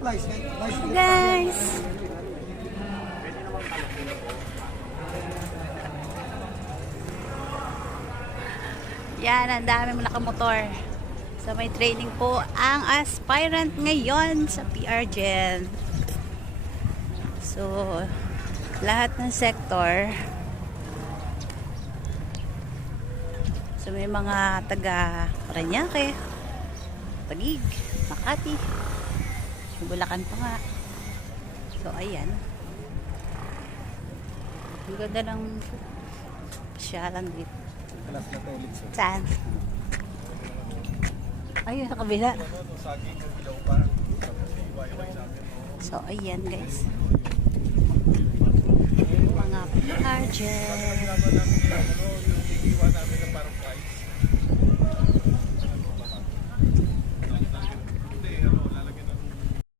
Guys! Yan, ang dami mo nakamotor. So may training po ang aspirant ngayon sa PR Gen. So lahat ng sector. So may mga taga Parañaque, Taguig, Makati, Bulacan pa nga. So ayan. Ang ganda ng pasyalan dito. Saan? Ayun, sa kabila. So, ayan guys. Mga PR Gen.